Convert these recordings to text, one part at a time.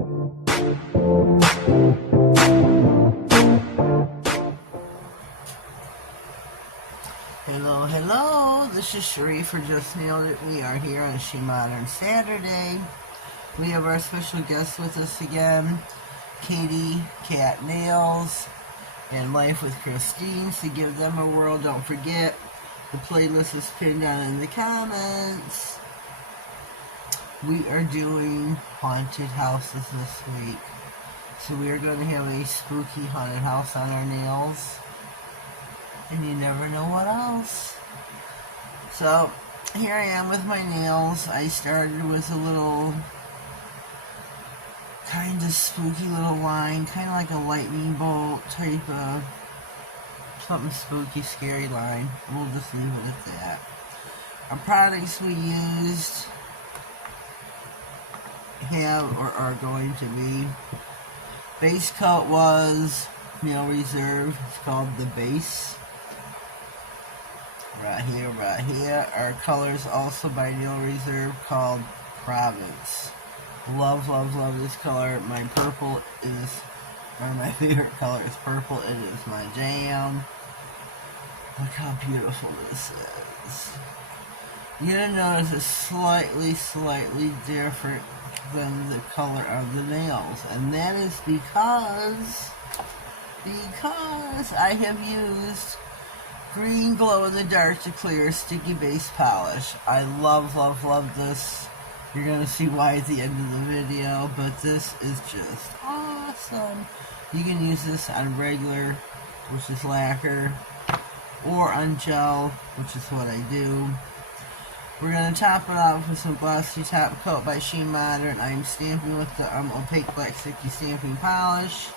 Hello, hello, this is Sheree for Just.nailedit. We are here on SheModern Saturday. We have our special guest with us again, Katie, Cat Nails, and Life with Christine. So give them a whirl. Don't forget, the playlist is pinned down in the comments. We are doing haunted houses this week. So we are going to have a spooky haunted house on our nails. And you never know what else. So, here I am with my nails. I started with a little, kind of spooky little line, kind of like a lightning bolt type of, something spooky, scary line. We'll just leave it at that. Our products we used have, or are going to be, base coat was Nail Reserve. It's called the Base. Right here. Our colors also by Nail Reserve called Province. Love this color. My purple is one of my favorite colors. Purple, it is my jam. Look how beautiful this is. You're gonna notice it's slightly different than the color of the nails. And that is because I have used green glow in the dark to clear sticky base polish. I love this. You're going to see why at the end of the video, but this is just awesome. You can use this on regular, which is lacquer, or on gel, which is what I do. We're going to top it off with some glossy top coat by SheModern. I'm stamping with the opaque black sticky stamping polish.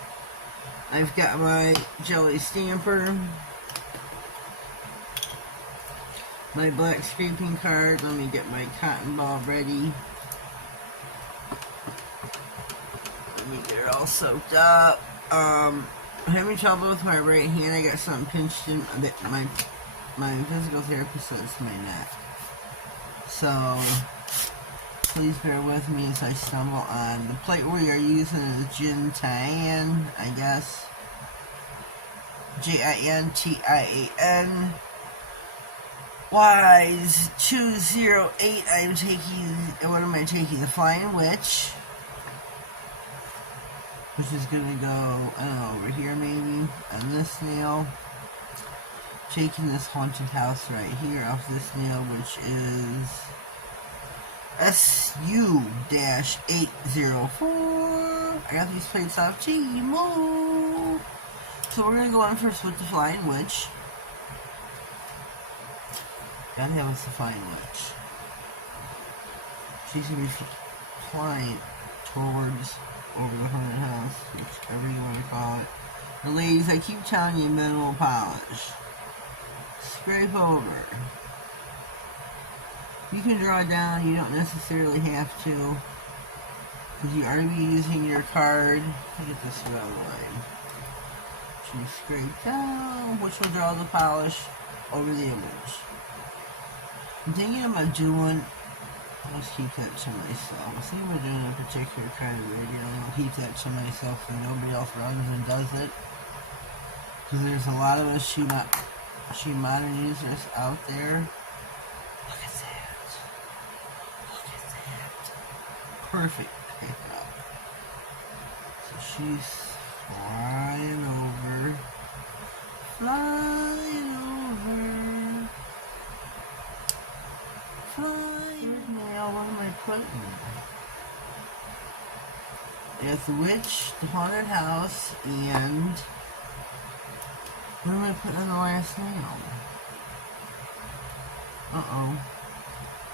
I've got my jelly stamper, my black scraping card. Let me get my cotton ball ready. Let me get it all soaked up. I'm having trouble with my right hand. I got something pinched in my physical therapist says it's my neck. So please bear with me as I stumble on. The plate we are using is Jintian, I guess. Jintian. Wise 208. I'm taking, what am I taking? The Flying Witch, which is gonna go, I don't know, over here maybe, on this nail. Taking this haunted house right here off this nail, which is SU-804. I got these plates off Temu. So we're gonna go on first with the Flying Witch. Gotta have us a Flying Witch. She's gonna be flying towards, over the haunted house, whichever you want to call it. The ladies, I keep telling you, minimal polish. Scrape over. You can draw down, you don't necessarily have to, because you are going to be using your card. Look at this out of the way. So you scrape down, which will draw the polish over the image. I'm thinking about doing, I'll just keep that to myself. I'm thinking about doing a particular kind of video. I'll keep that to myself so nobody else runs and does it. Because there's a lot of us SheModern users out there. Look at that. Look at that. Perfect pickup. So she's flying over. Flying over. Now, what am I putting? There's the witch, the haunted house, and what am I putting on the last nail?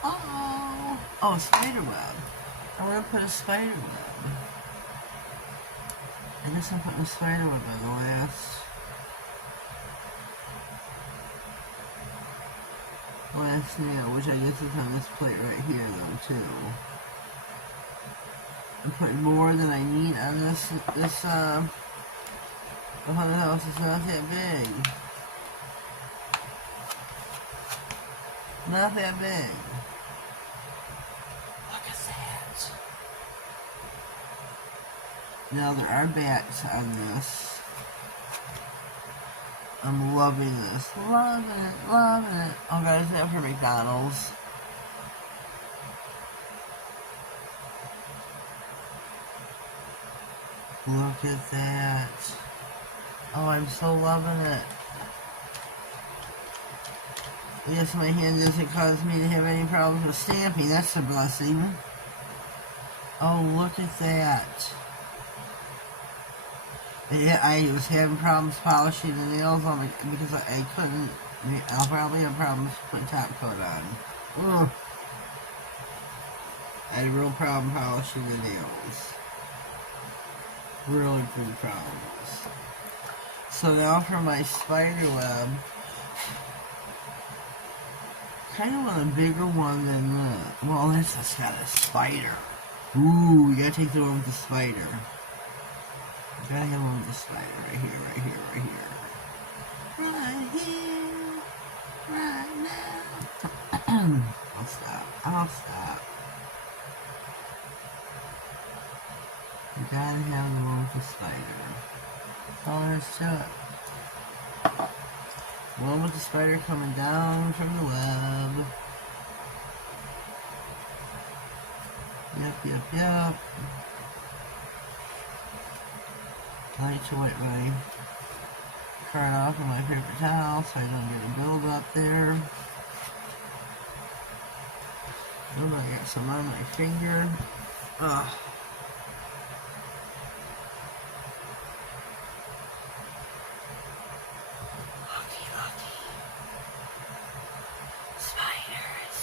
Oh, a spider web. I'm gonna put a spider web. I guess I'm putting a spider web on the last nail, which I guess is on this plate right here though too. I'm putting more than I need on the haunted house is not that big. Not that big. Look at that. Now there are bats on this. I'm loving this. Loving it, loving it. Oh guys, that for McDonald's. Look at that. Oh, I'm so loving it. Yes, my hand doesn't cause me to have any problems with stamping. That's a blessing. Oh, look at that. Yeah, I was having problems polishing the nails on it because I couldn't. I'll probably have problems putting top coat on. Ugh. I had a real problem polishing the nails. Really big problems. So now for my spider web. Kind of want a bigger one than the. Well, this has got a spider. Ooh, we gotta take the one with the spider. Gotta have one with the spider right here, right here, right here. Right here, right now. I'll stop. I'll stop. You gotta have the one with the spider. That's all there is to it. One with the spider coming down from the web. Yep. I like to wipe my card off with my paper towel so I don't get a build up there. Oh, I got some on my finger. Ugh. Lucky. Spiders.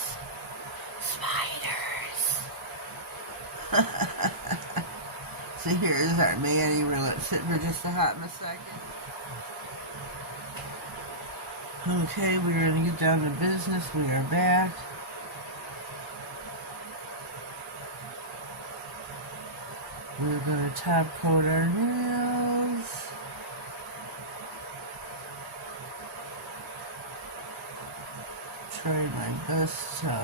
So here's our Manny. We're gonna let it sit for just a hot second. Okay, we're gonna get down to business. We are back. We're gonna top coat our nails. Try my best to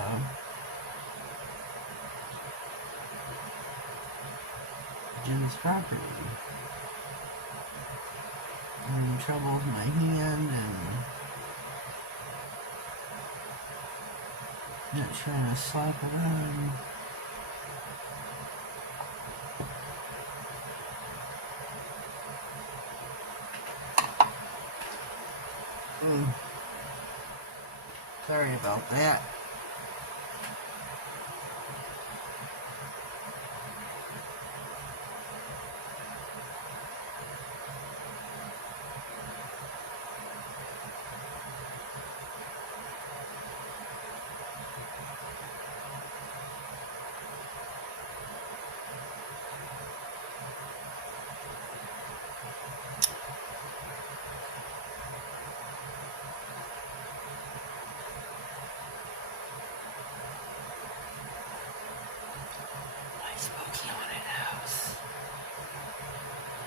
do this properly. I'm having trouble with my hand and not trying to slap it on. Sorry about that.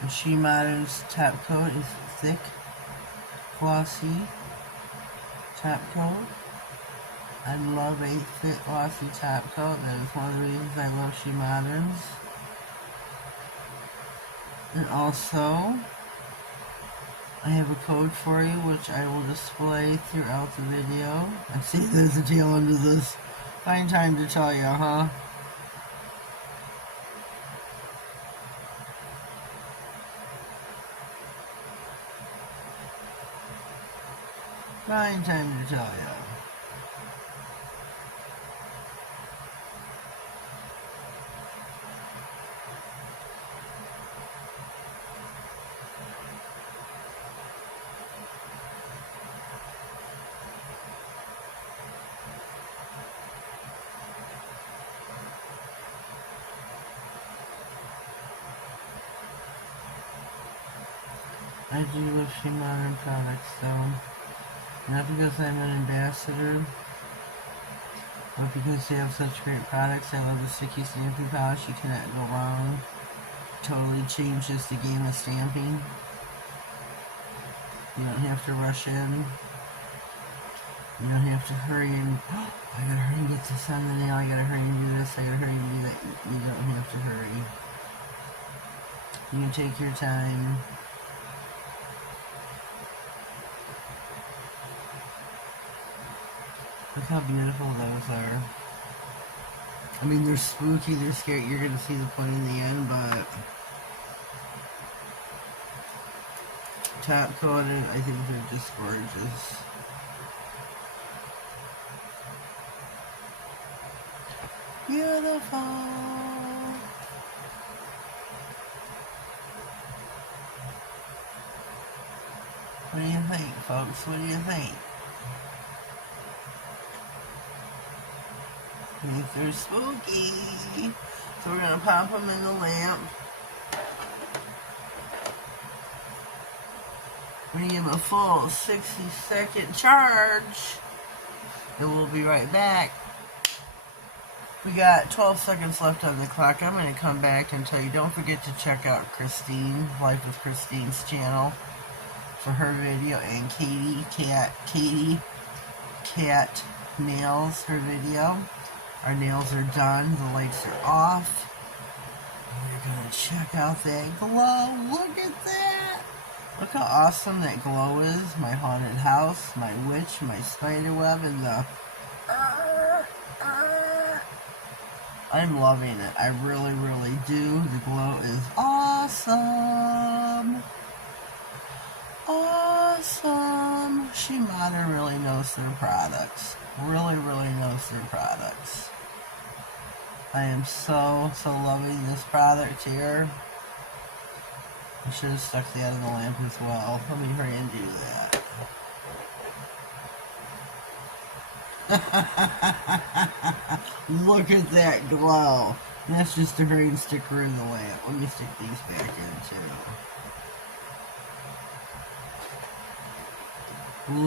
SheModern's top coat is thick, glossy top coat. I love a thick, glossy top coat. That is one of the reasons I love SheModern's. And also, I have a code for you which I will display throughout the video. I see there's a tail end of this. Find time to tell you, huh? Find time to tell you. I do love SheModern products though. Not because I'm an ambassador, but because they have such great products. I love the sticky stamping polish. You cannot go wrong. Totally changes the game of stamping. You don't have to rush in. You don't have to hurry and, oh, I gotta hurry and get this on the nail. I gotta hurry and do this. I gotta hurry and do that. You don't have to hurry. You can take your time. Look how beautiful those are. I mean, they're spooky, they're scary. You're going to see the point in the end, but top coated, I think they're just gorgeous. Beautiful. What do you think, folks? What do you think? I think they're spooky. So we're going to pop them in the lamp. We're going to give them a full 60-second charge. And we'll be right back. We got 12 seconds left on the clock. I'm going to come back and tell you, don't forget to check out Christine, Life with Christine's channel for her video, and Katie Cat Nails, her video. Our nails are done, the lights are off. We're going to check out that glow. Look at that! Look how awesome that glow is. My haunted house, my witch, my spider web, and the... I'm loving it. I really, really do. The glow is awesome. Awesome. SheModern really knows their products. Really, really knows their products. I am so loving this product here. I should have stuck that in the lamp as well. Let me hurry and do that. Look at that glow. And that's just to hurry and stick her in the lamp. Let me stick these back in too.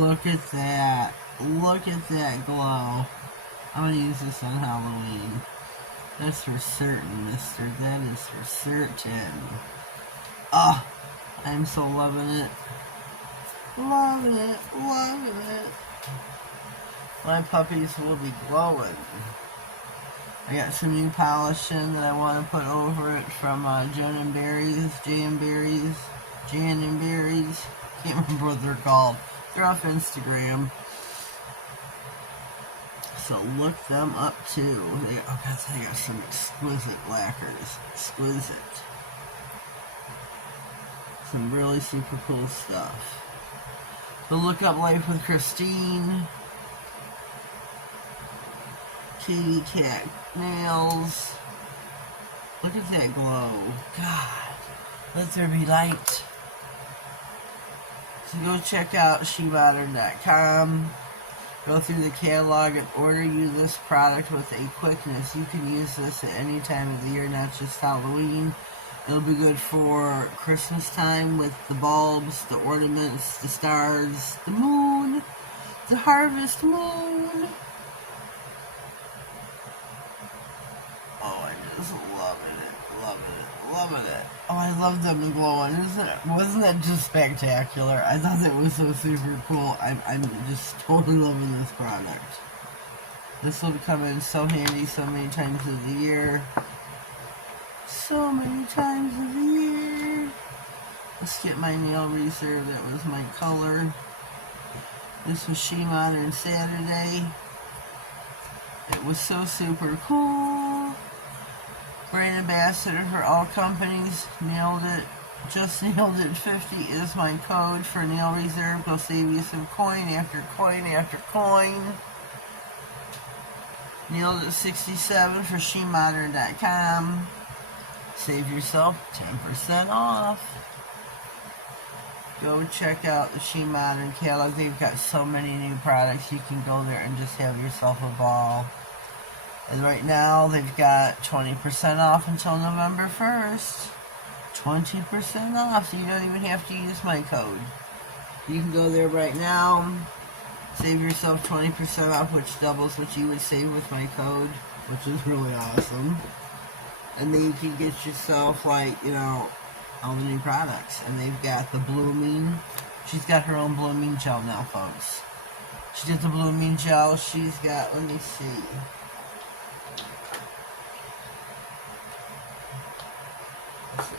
Look at that. Look at that glow. I'm going to use this on Halloween. That's for certain, mister. That is for certain. Ah, I'm so loving it. Loving it. Loving it. My puppies will be glowing. I got some new polish in that I want to put over it from Jan and Berries. Can't remember what they're called. They're off Instagram. So look them up too. They got some exquisite lacquers. Exquisite. Some really super cool stuff. So look up Life with Christine. Katie Cat Nails. Look at that glow. God. Let there be light. So go check out SheModern.com. Go through the catalog and order you this product with a quickness. You can use this at any time of the year, not just Halloween. It'll be good for Christmas time with the bulbs, the ornaments, the stars, the moon, the harvest moon. Oh, I'm just loving it, loving it. Oh, I love them glowing. Wasn't that just spectacular? I thought that was so super cool. I'm just totally loving this product. This will come in so handy so many times of the year. So many times of the year. Let's get my nail reserve. That was my color. This was SheModern Saturday. It was so super cool. Brand ambassador for all companies. Nailed it. Just.nailedit 50 is my code for nail reserve. Go save you some coin after coin after coin. Nailed it 67 for SheModern.com. Save yourself 10% off. Go check out the SheModern catalog. They've got so many new products. You can go there and just have yourself a ball. And right now, they've got 20% off until November 1st. 20% off, so you don't even have to use my code. You can go there right now, save yourself 20% off, which doubles what you would save with my code, which is really awesome. And then you can get yourself, like, you know, all the new products. And they've got the blooming. She's got her own blooming gel now, folks. She's got the blooming gel. She's got, let me see.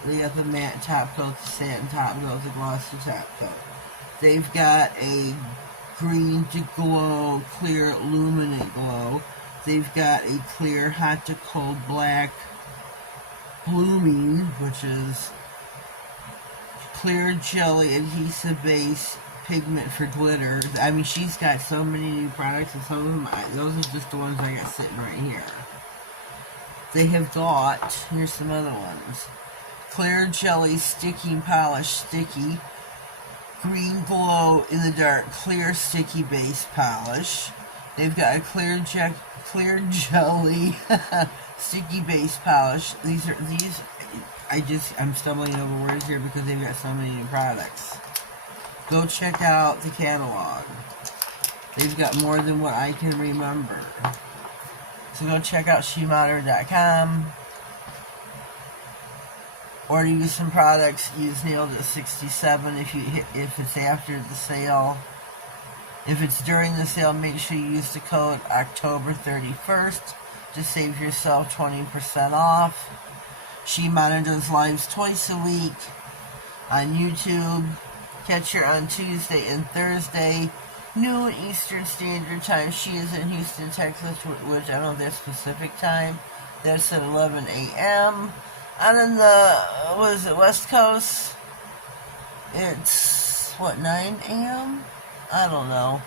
They got the matte top coat, the satin top coat, the glossy top coat. They've got a green to glow, clear luminant glow. They've got a clear hot to cold black blooming, which is clear jelly adhesive base pigment for glitter. I mean, she's got so many new products, and some of them, those are just the ones I got sitting right here. They have got, here's some other ones. Clear jelly sticking polish sticky. Green glow in the dark clear sticky base polish. They've got a clear jelly sticky base polish. I'm stumbling over words here because they've got so many new products. Go check out the catalog. They've got more than what I can remember. So go check out SheModern.com. Order you some products. Use NailedIt 67 if it's after the sale. If it's during the sale, make sure you use the code October 31st to save yourself 20% off. SheModern does lives twice a week on YouTube. Catch her on Tuesday and Thursday, noon Eastern Standard Time. She is in Houston, Texas, which I don't know their specific time. That's at 11 a.m. And on the, West Coast? It's, 9 a.m.? I don't know.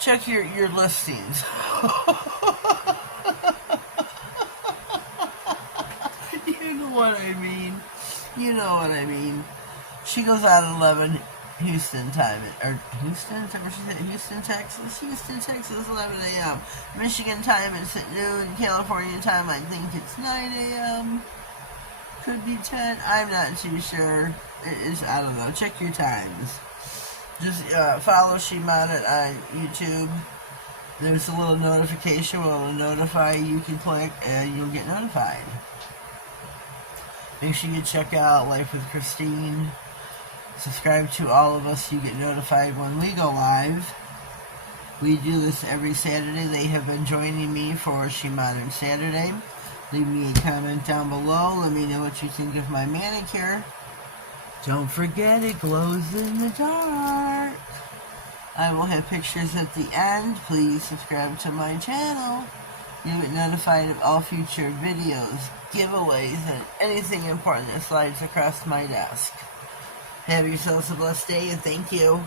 Check your listings. You know what I mean. You know what I mean. She goes out at 11 Houston time. Or Houston? Houston, Texas? Houston, Texas, 11 a.m. Michigan time, it's at noon. California time, I think it's 9 a.m. Could be 10. I'm not too sure. It is, I don't know. Check your times. Just follow SheModern on YouTube. There's a little notification where it'll notify you. You can click and you'll get notified. Make sure you check out Life with Christine. Subscribe to all of us. You get notified when we go live. We do this every Saturday. They have been joining me for SheModern Saturday. Leave me a comment down below. Let me know what you think of my manicure. Don't forget, it glows in the dark. I will have pictures at the end. Please subscribe to my channel. You'll get notified of all future videos, giveaways, and anything important that slides across my desk. Have yourselves a blessed day, and thank you.